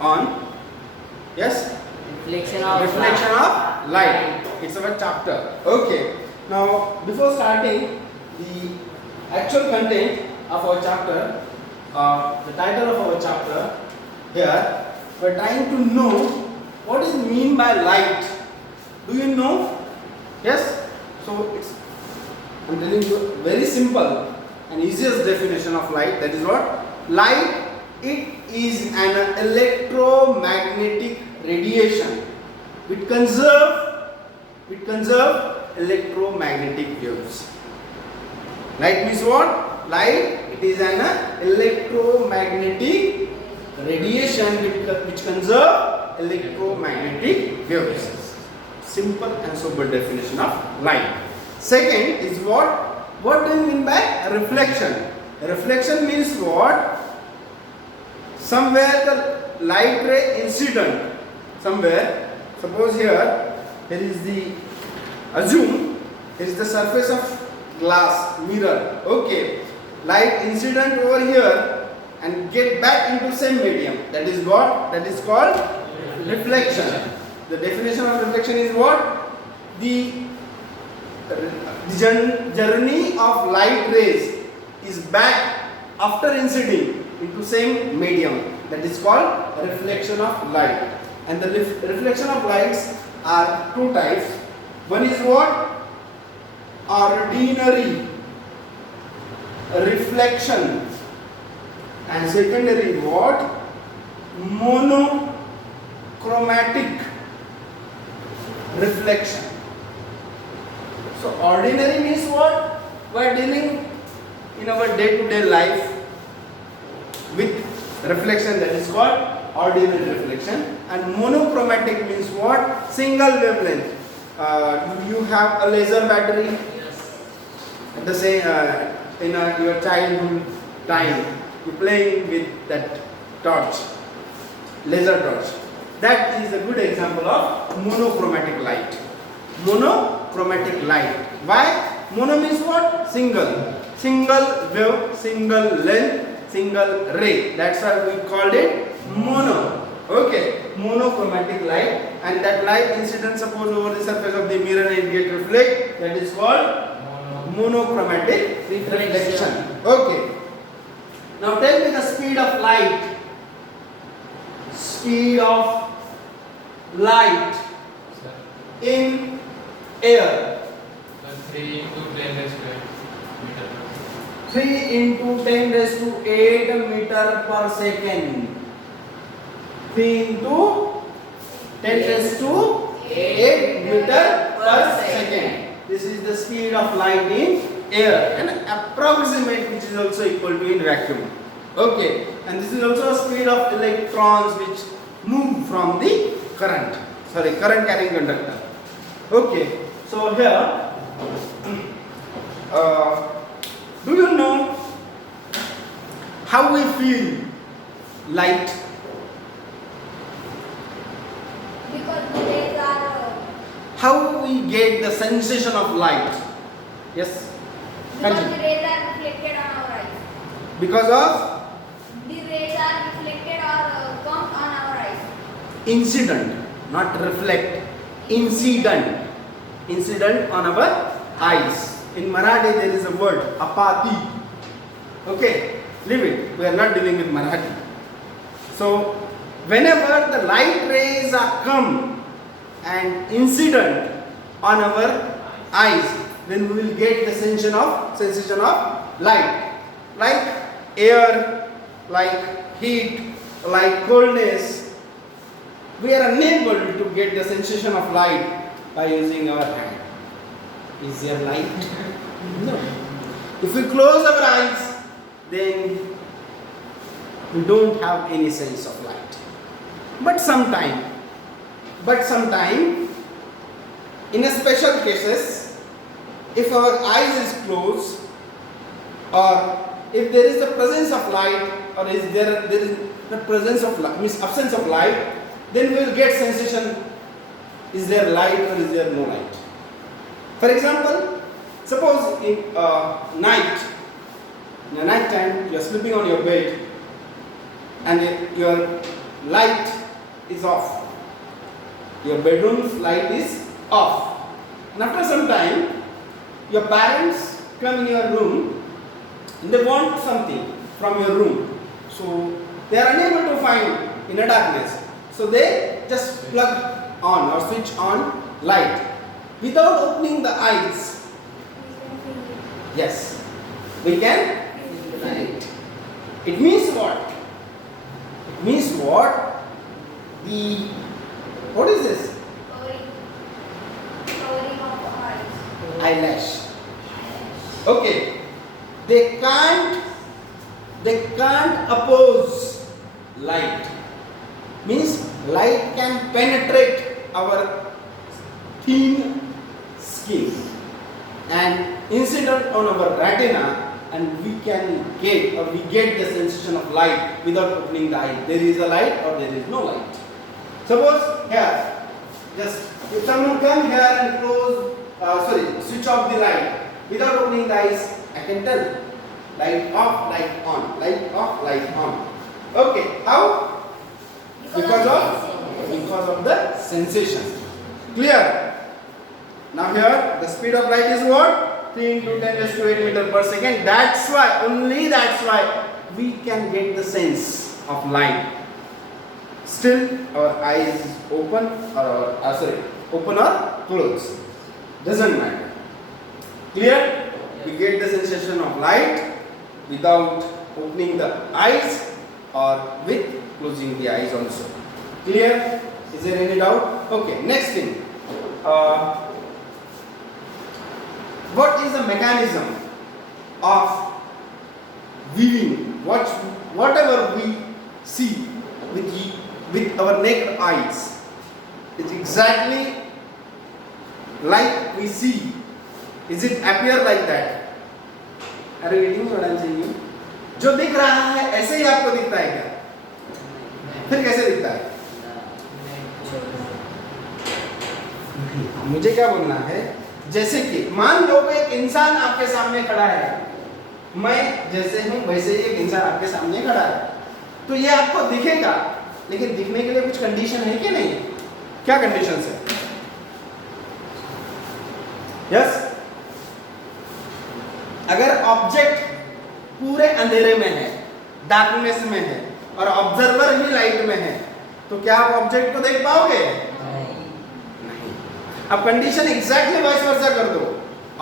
on, yes, reflection of light. It's our chapter. Okay. Now, before starting the actual content of our chapter, the title of our chapter here, we're trying to know what is mean by light. Do you know? Yes. So I'm telling you very simple and easiest definition of light. That is what light. It is an electromagnetic radiation which conserve electromagnetic waves. Light means what? Light, it is an electromagnetic radiation which conserve electromagnetic waves. Simple and sober definition of light. Second is what do you mean by reflection? Reflection means what? Somewhere the light ray incident, somewhere, suppose here is the, assume is the surface of glass mirror. Okay, light incident over here and get back into same medium. That is what? That is called reflection. The definition of reflection is what? The journey of light rays is back after inciding into same medium. That is called reflection of light. And the reflection of lights are two types. One is what? Ordinary reflection, and secondary what? Monochromatic reflection. So ordinary means what? We are dealing in our day-to-day life with reflection, that is called ordinary reflection. And monochromatic means what? Single wavelength. You have a laser battery. Yes. The same in your childhood time, you playing with that torch, laser torch. That is a good example of monochromatic light. Monochromatic light. Why? Mono means what? Single. Single wave, single length, single ray. That's why we called it mono. Okay, monochromatic light, and that light incident, suppose over the surface of the mirror and it get reflect, that is called monochromatic reflection. Okay. Now tell me the speed of light. Speed of light in air. 3 into 10 raised to 8 meter. 3 into 10 raised to 8 meter per second. 3 into 10 raised to 8 meter per second. This is the speed of light in air, and approximate which is also equal to in vacuum. Okay, and this is also a speed of electrons which move from the current carrying conductor. Okay, so here do you know how we feel light? Because the rays are How we get the sensation of light? Yes? because the Continue. rays are reflected on our eyes. Because of The rays are reflected or come on our eyes. incident, not reflect. Incident. Incident on our eyes. In Marathi there is a word, apati. Okay, leave it. We are not dealing with Marathi. So, whenever the light rays are come and incident on our eyes, then we will get the sensation of light. Like air, like heat, like coldness. We are unable to get the sensation of light by using our hand. Is there light? No. If we close our eyes, then we don't have any sense of light. But sometime, in a special cases, if our eyes is closed, or if there is the presence of light, or is there is the presence of light, means absence of light, then we will get sensation, is there light or is there no light. For example, suppose in night time you are sleeping on your bed and your light is off. Your bedroom's light is off. And after some time, your parents come in your room and they want something from your room. So they are unable to find in a darkness. So they just plug on or switch on light without opening the eyes. Yes, we can feel it. It means what? It means what? What is this? Covering of the eyes. Eyelash. Okay. They can't oppose light. Means light can penetrate our thin skin and incident on our retina, and we get the sensation of light without opening the eye. There is a light or there is no light. Suppose here, just if someone come here and switch off the light without opening the eyes, I can tell light off, light on, light off, light on. Okay, how? Because of the sensation. Clear? Now here the speed of light is what? 3 into 10 raised to 8 meter per second. That's why we can get the sense of light. Still our eyes is open or closed. Doesn't matter. Clear? We get the sensation of light without opening the eyes or with closing the eyes also. Clear? Is there any doubt? Okay, next thing. What is the mechanism of viewing whatever we see with our naked eyes? It's exactly like we see. Is it appear like that? Are you getting what I'm saying? जो दिख रहा है ऐसे ही आपको दिखता है क्या? फिर कैसे दिखता है? मुझे क्या बोलना है, जैसे कि मान लो एक इंसान आपके सामने खड़ा है, मैं जैसे हूं वैसे ही एक इंसान आपके सामने खड़ा है, तो ये आपको दिखेगा, लेकिन दिखने के लिए कुछ कंडीशन है कि नहीं? क्या कंडीशन है? यस, अगर ऑब्जेक्ट पूरे अंधेरे में है, डार्कनेस में है और ऑब्जर्वर ही लाइट में है, तो क्या आप ऑब्जेक्ट को देख पाओगे? नहीं। अब कंडीशन एग्जैक्टली वाइस वर्सा कर दो।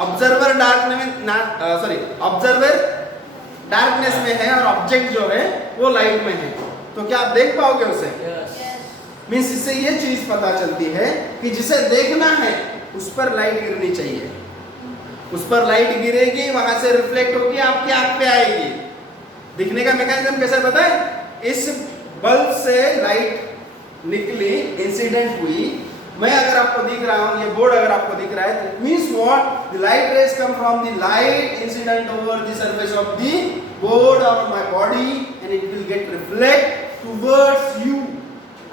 ऑब्जर्वर ऑब्जर्वर डार्कनेस में है और ऑब्जेक्ट जो है वो लाइट में है, तो क्या आप देख पाओगे उसे? मीन्स इससे ये चीज पता चलती है कि जिसे देखना है उस पर लाइट गिरनी चाहिए, उस पर लाइट गिरेगी, वहां से रिफ्लेक्ट होगी, आपकी आंख पे आएगी। दिखने का मैकेनिज्म कैसे पता है? इस बल्ब से लाइट निकली, इंसिडेंट हुई, मैं अगर आपको दिख रहा हूं, ये बोर्ड अगर आपको दिख रहा है, तो means what? The light rays come from the light incident over the surface of the board और my body and it will get reflect towards you,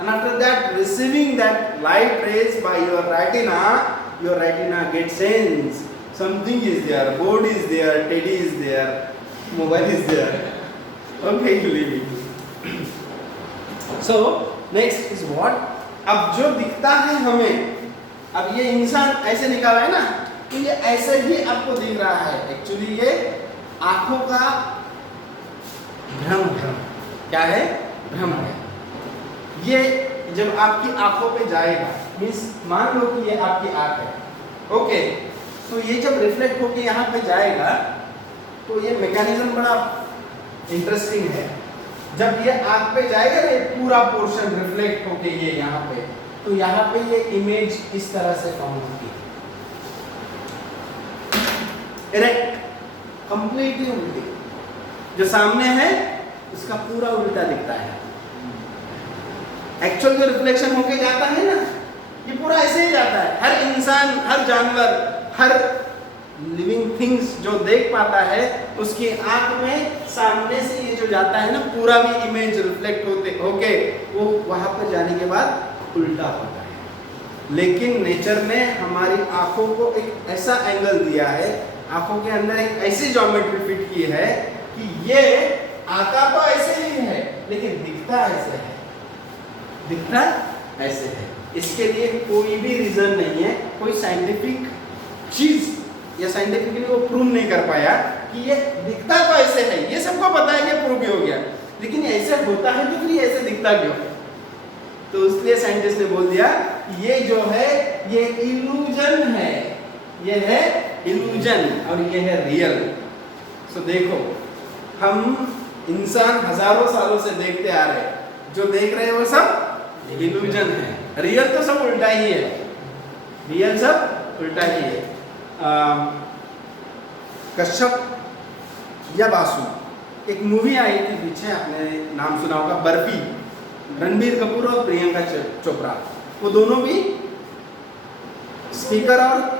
and after that receiving that light rays by your retina gets sense. Something is there, board is there, teddy is there, mobile is there. Okay, leave it. So next is what? अब जो दिखता है हमें, अब ये इंसान ऐसे निकाला है ना, तो ये ऐसे ही आपको दिख रहा है। एक्चुअली ये आंखों का भ्रम क्या है? भ्रम है। ये जब आपकी आंखों पे जाएगा, मीन्स मान लो कि ये आपकी आंख है, ओके, तो ये जब रिफ्लेक्ट होके यहाँ पे जाएगा, तो ये मैकेनिज्म बड़ा इंटरेस्टिंग है। जब ये आंख पे जाएगा ना, ये पूरा पोर्शन रिफ्लेक्ट होके ये यहाँ पे, तो यहाँ पे ये इमेज इस तरह से फॉर्म होती है, इरेक्ट, कंप्लीटली उल्टी। जो सामने है उसका पूरा उल्टा दिखता है। एक्चुअल जो रिफ्लेक्शन होके जाता है ना, ये पूरा ऐसे ही जाता है। हर इंसान, हर जानवर, हर लिविंग थिंग्स जो देख पाता है, उसकी आंख में सामने से ये जो जाता है ना, पूरा भी इमेज रिफ्लेक्ट होके वो वहां पर जाने के बाद उल्टा होता है। लेकिन नेचर ने हमारी आंखों को एक ऐसा एंगल दिया है, आंखों के अंदर एक ऐसी ज्योमेट्री फिट की है कि ये आता तो ऐसे ही है लेकिन दिखता ऐसे है। दिखता ऐसे है। इसके लिए कोई भी रीजन नहीं है, कोई साइंटिफिक चीज या साइंटिफिकली वो प्रूव नहीं कर पाया कि ये दिखता तो ऐसे है। ये सबको पता है कि प्रूव भी हो गया, लेकिन ऐसे होता है तो फिर ये ऐसे दिखता क्यों? तो इसलिए साइंटिस्ट ने बोल दिया कि ये जो है ये इल्यूजन है, ये है इल्यूजन और ये है रियल। सो देखो, हम इंसान हजारों सालों से देखते आ रहे हैं, जो देख रहे हैं वो सब इल्यूजन है, रियल तो सब उल्टा ही है, रियल सब उल्टा ही है। कश्यप या बासु, एक मूवी आई थी पीछे, आपने नाम सुना होगा, बर्फी, रणबीर कपूर और प्रियंका चोपड़ा, वो दोनों भी स्पीकर और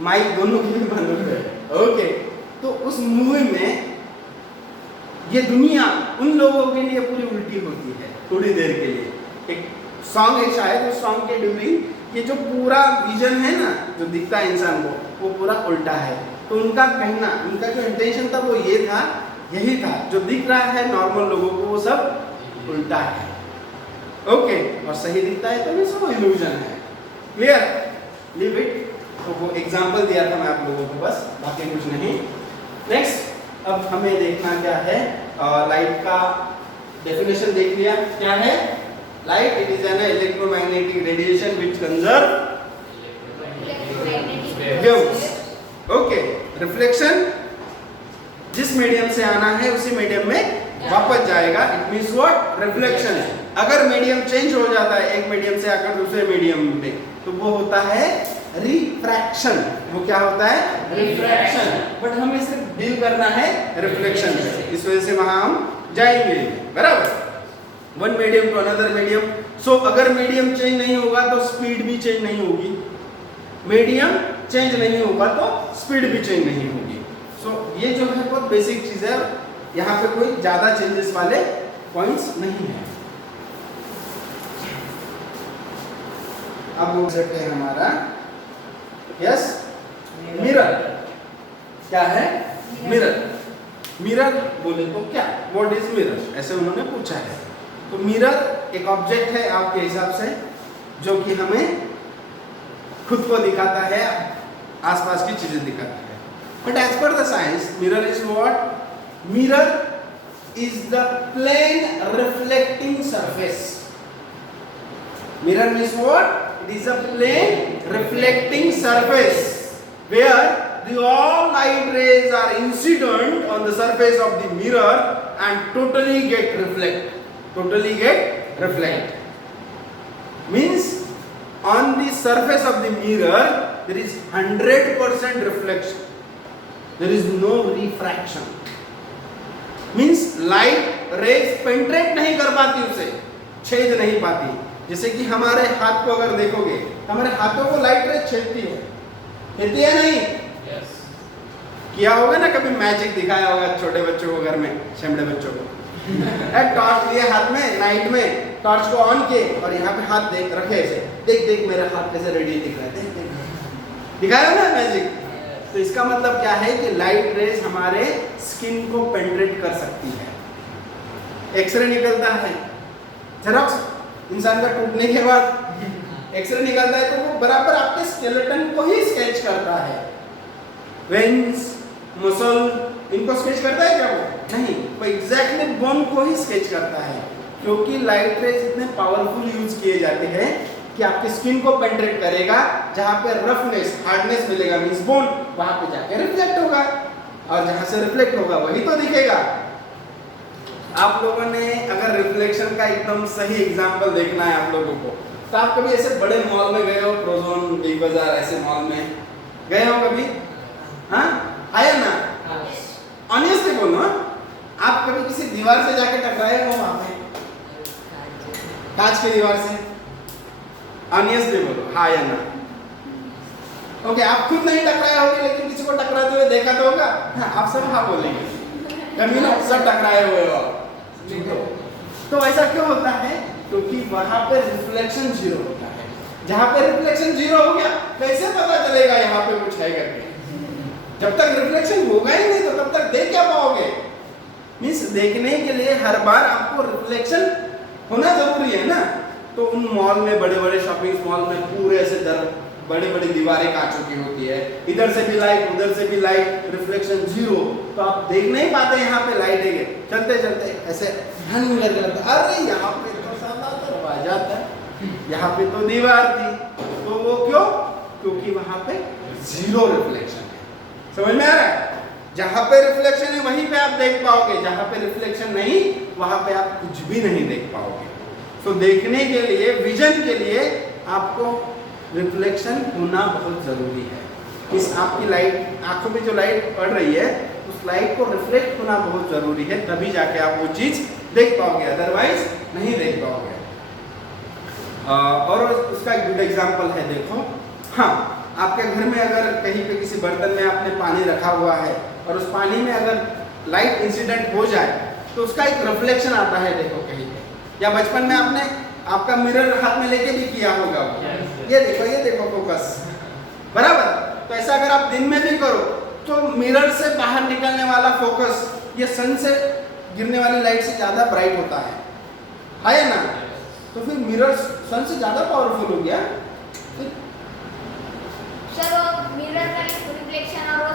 माइक दोनों की भी बंद हुए। ओके, तो उस मूवी में ये दुनिया उन लोगों के लिए पूरी उल्टी होती है थोड़ी देर के लिए। एक सॉन्ग है शायद, उस सॉन्ग के ड्यूरिंग ये जो पूरा विजन है ना, जो दिखता है इंसान को, वो पूरा उल्टा है। तो उनका कहना, उनका जो इंटेंशन था वो ये था, यही था, जो दिख रहा है नॉर्मल लोगों को वो सब उल्टा है। ओके, और सही दिखता है तो ये सब इल्यूजन है। क्लियर? Leave it. तो वो एग्जांपल दिया था मैं आप लोगों को, बस, बाकी कुछ नहीं। नेक्स्ट, अब हमें देखना क्या है, लाइट का डेफिनेशन देख लिया। क्या है light? It is an electromagnetic radiation which conserve waves. Okay, reflection जिस मीडियम से आना है उसी मीडियम में वापस जाएगा, इट मींस व्हाट? रिफ्लेक्शन। अगर मीडियम चेंज हो जाता है एक मीडियम से आकर दूसरे मीडियम में, तो वो होता है रिफ्रैक्शन। वो क्या होता है? रिफ्रैक्शन। बट हमें सिर्फ डील करना है रिफ्लेक्शन से, इस वजह से वहां हम जाएंगे, बराबर, one medium to another medium. So अगर मीडियम चेंज नहीं होगा तो स्पीड भी चेंज नहीं होगी, मीडियम चेंज नहीं होगा तो स्पीड भी चेंज नहीं होगी। सो ये जो है बहुत बेसिक चीज है, यहाँ पे कोई ज्यादा चेंजेस वाले पॉइंट्स नहीं है। अब बोल सकते हैं हमारा यस मिरर। क्या है? मिरर। मिरर बोले तो क्या? What is mirror? ऐसे उन्होंने पूछा है। तो मिरर एक ऑब्जेक्ट है आपके हिसाब से, जो कि हमें खुद को दिखाता है, आसपास की चीजें दिखाता है। But as per the science, mirror is what? Mirror is the plane reflecting surface. Mirror means what? It is a plane reflecting surface where the all light rays are incident on the surface of the mirror and totally get reflect. Totally get reflect. Means on the surface of the mirror there is 100% reflection. There is no refraction. Means light rays penetrate नहीं कर पाती, उसे छेद नहीं पाती। जैसे कि हमारे हाथ को अगर देखोगे, हमारे हाथों को लाइट रे छेदती है, छेदती है नहीं? Yes. किया होगा ना कभी, मैजिक दिखाया होगा छोटे बच्चों को घर में, छमड़े बच्चों को टॉर्च लिए हाथ में, नाइट में टॉर्च को ऑन किए और यहाँ पे हाथ देख रखे ऐसे, देख देख मेरा हाथ कैसे रेडिएट दिख रहा है, देख देख, दिखाया ना मैजिक। तो इसका मतलब क्या है कि लाइट रेज हमारे स्किन को पेनिट्रेट कर सकती है। एक्सरे निकलता है, जेरॉक्स इंसान का टूटने के बाद एक्सरे निकलता है, तो वो बराबर आपके स्केलेटन को ही स्केच करता है। वेन्स, मसल, इनको स्केच करता है क्या? वो नहीं, वो एग्जैक्टली बोन को ही स्केच करता है, क्योंकि लाइट रेज इतने पावरफुल यूज किए जाते हैं कि आपकी स्किन को पेनिट्रेट करेगा, जहां पे रफनेस, हार्डनेस मिलेगा मींस बोन, वहां पे जाके रिफ्लेक्ट होगा, और जहां से रिफ्लेक्ट होगा वही तो दिखेगा। आप लोगों ने अगर रिफ्लेक्शन का एकदम सही एग्जांपल देखना है आप लोगों को, तो आप कभी ऐसे बड़े मॉल में गए हो, प्रोजोन, बिग बाजार, ऐसे मॉल में गए हो कभी? हाँ, आया ना? ऑनेस्टली बोलो, आप कभी किसी दीवार से जाके टकराए हो वहां पे, कांच की दीवार से? ऑनेस्टली बोलो, हाँ या ना? ओके, आप खुद नहीं टकराए होगे, लेकिन किसी को टकराते हुए देखा तो होगा। हाँ, आप सब हाँ बोलेंगे, कभी ना सब टकराए हुए हो। तो ऐसा क्यों होता है? क्योंकि वहां पे रिफ्लेक्शन जीरो होता है। जहां पे रिफ्लेक्शन जीरो हो गया, कैसे पता चलेगा यहाँ पे कुछ है करके? जब तक रिफ्लेक्शन होगा ही नहीं, तो तब तक देख क्या पाओगे? मीन्स देखने के लिए हर बार आपको रिफ्लेक्शन होना जरूरी है ना। तो उन मॉल में, बड़े बड़े शॉपिंग मॉल में पूरे ऐसे बड़ी बड़ी दीवारें कांचों की होती है, इधर से भी लाइट उधर से भी लाइट, रिफ्लेक्शन जीरो, तो आप देख नहीं पाते यहाँ पे लाइट है। चलते चलते ऐसे ध्यान करके लगता है अरे यहाँ पे तो सादा दरवाजा था, यहाँ पे तो दीवार थी। तो वो क्यों? क्योंकि वहाँ पे जीरो रिफ्लेक्शन है। समझ में आ रहा है? जहाँ पे रिफ्लेक्शन है वहीं पे आप देख पाओगे, जहाँ पे रिफ्लेक्शन नहीं वहाँ पे आप कुछ भी नहीं देख पाओगे। तो देखने के लिए, विजन के लिए आपको रिफ्लेक्शन होना बहुत जरूरी है। इस आपकी लाइट, आंखों में जो लाइट पड़ रही है उस लाइट को रिफ्लेक्ट होना बहुत जरूरी है, तभी जाके आप वो चीज देख पाओगे, अदरवाइज नहीं देख पाओगे। और उसका एक गुड एग्जांपल है, देखो। हाँ, आपके घर में अगर कहीं पे किसी बर्तन में आपने पानी रखा हुआ है और उस पानी में अगर लाइट इंसिडेंट हो जाए तो उसका एक रिफ्लेक्शन आता है, देखो कहीं पे। या बचपन में आपने आपका मिरर हाथ में लेके भी किया होगा। ये देखो फोकस, बराबर। तो ऐसा अगर आप दिन में भी करो तो मिरर से बाहर निकलने वाला फोकस ये सन से गिरने वाली लाइट से ज्यादा ब्राइट होता है ना? तो फिर मिरर सन से ज्यादा पावरफुल हो गया। सर वो मिरर का रिफ्लेक्शन और वो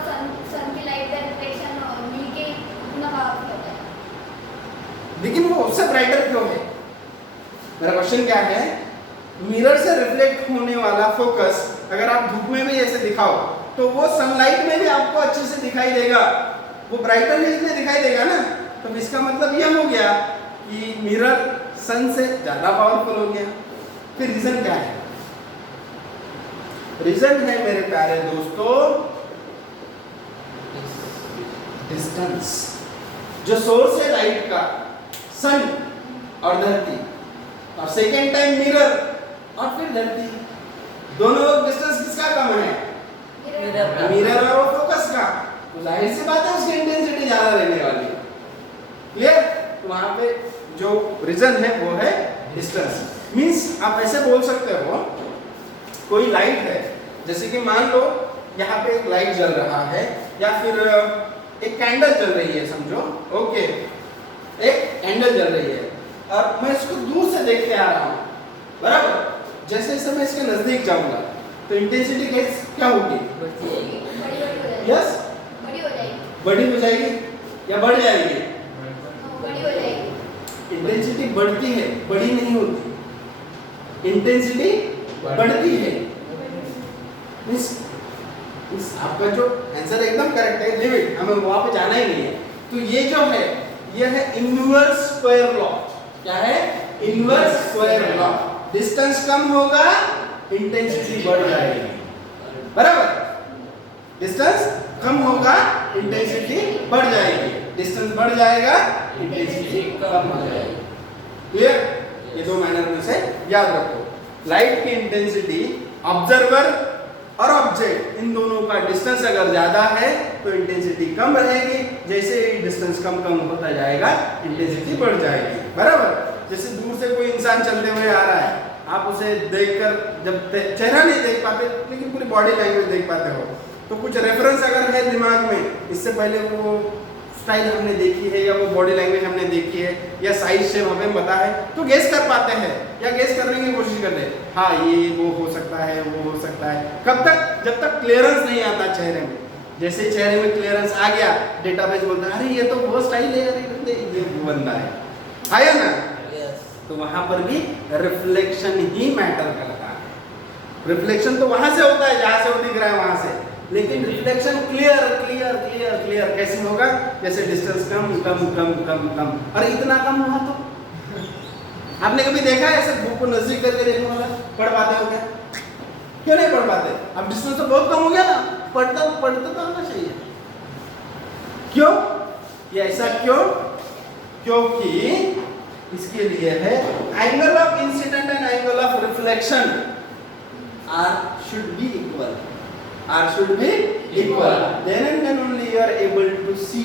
सन की लाइट का रिफ्लेक्शन मिलके इतना पावरफुल होता है। लेकिन वो उससे ब्राइटर क्यों है? मेरा क्वेश्चन क्या है, मिरर से रिफ्लेक्ट होने वाला फोकस अगर आप धूप में भी ऐसे दिखाओ तो वो सनलाइट में भी आपको अच्छे से दिखाई देगा, वो ब्राइटर इसमें दिखाई देगा ना। तो इसका मतलब यह हो गया कि मिरर सन से ज्यादा पावरफुल हो गया। फिर रीजन क्या है? रीजन है मेरे प्यारे दोस्तों, डिस्टेंस। जो सोर्स है लाइट का, सन और धरती, और सेकेंड टाइम मिरर और फिर धरती, दोनों डिस्टेंस किसका कम है? मिरर और फोकस का। तो जाहिर सी बात है उसकी इंटेंसिटी ज्यादा रहने वाली है। क्लियर? तो वहां पे जो रीजन है वो है डिस्टेंस। मींस आप ऐसे बोल सकते हो, कोई लाइट है, जैसे कि मान लो यहाँ पे एक लाइट जल रहा है या फिर एक कैंडल जल रही है, समझो। ओके, एक कैंडल जल रही है और मैं इसको दूर से देखते आ रहा हूँ, बराबर। जैसे जैसे मैं इसके नजदीक जाऊंगा तो इंटेंसिटी क्या होगी? यस, बड़ी हो जाएगी या बढ़ जाएगी? बड़ी हो जाएगी। इंटेंसिटी बढ़ती है, बड़ी नहीं होती। इंटेंसिटी बढ़ती है। इस आपका जो आंसर एकदम करेक्ट है, लिमिट, हमें वहां पे जाना ही नहीं है। तो ये जो है ये है इनवर्स स्क्वायर लॉ। क्या है? Inverse square law. डिस्टेंस कम होगा, इंटेंसिटी बढ़ जाएगी, बराबर। डिस्टेंस कम होगा, इंटेंसिटी बढ़ जाएगी। डिस्टेंस बढ़ जाएगा, इंटेंसिटी कम हो जाएगी। क्लियर? ये दो मैनर में से याद रखो। लाइट की इंटेंसिटी, ऑब्जर्वर और ऑब्जेक्ट, इन दोनों का डिस्टेंस अगर ज्यादा है तो इंटेंसिटी कम रहेगी। जैसे ही डिस्टेंस कम होता जाएगा, इंटेंसिटी बढ़ जाएगी, बराबर। जैसे दूर से कोई इंसान चलते हुए आ रहा है, आप उसे देखकर जब चेहरा नहीं देख पाते लेकिन पूरी बॉडी लैंग्वेज देख पाते हो, तो कुछ रेफरेंस अगर है दिमाग में, इससे पहले वो स्टाइल हमने देखी है या वो बॉडी लैंग्वेज हमने देखी है या साइज शेप हमें पता है, तो गेस कर पाते हैं या गेस करने की कोशिश करते हैं। हाँ, ये वो हो सकता है, वो हो सकता है। कब तक? जब तक क्लियरेंस नहीं आता चेहरे में। जैसे चेहरे में क्लियरेंस आ गया, डेटाबेस बोलता है अरे ये तो वो स्टाइल है, अरे ये वो बंदा है, आया ना? तो वहां पर भी रिफ्लेक्शन ही मैटर करता है। रिफ्लेक्शन तो वहां से होता है जहां से वो दिख रहा है वहां से, लेकिन reflection clear clear clear clear कैसे होगा? जैसे डिस्टेंस कम कम कम कम कम, और इतना कम हुआ तो आपने कभी देखा है ऐसे बुक को नजदीक करके देखने वाला? पढ़ पाते हो क्या? क्यों नहीं पढ़ पाते? अब डिस्टेंस तो बहुत कम हो गया ना, पढ़ता तो आना चाहिए। क्यों? ये ऐसा क्यों? क्योंकि इसके लिए है angle of incidence and angle of reflection are should be equal. R should be equal. Then and then only you are able to see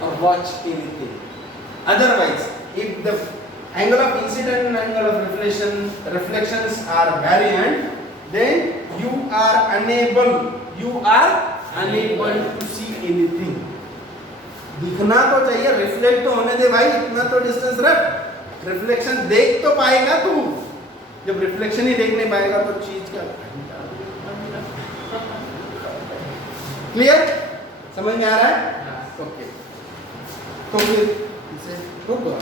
or watch anything. Otherwise, if the angle of incident and angle of reflections are variant, then you are unable to see anything. दिखना तो चाहिए, reflect तो होने दे भाई, इतना तो distance रख, reflection देख तो पाएगा तू, जब रिफ्लेक्शन ही देख नहीं पाएगा तो चीज क्या? क्लियर? समझ में आ रहा है? ओके तो फिर इसे ठोक दो।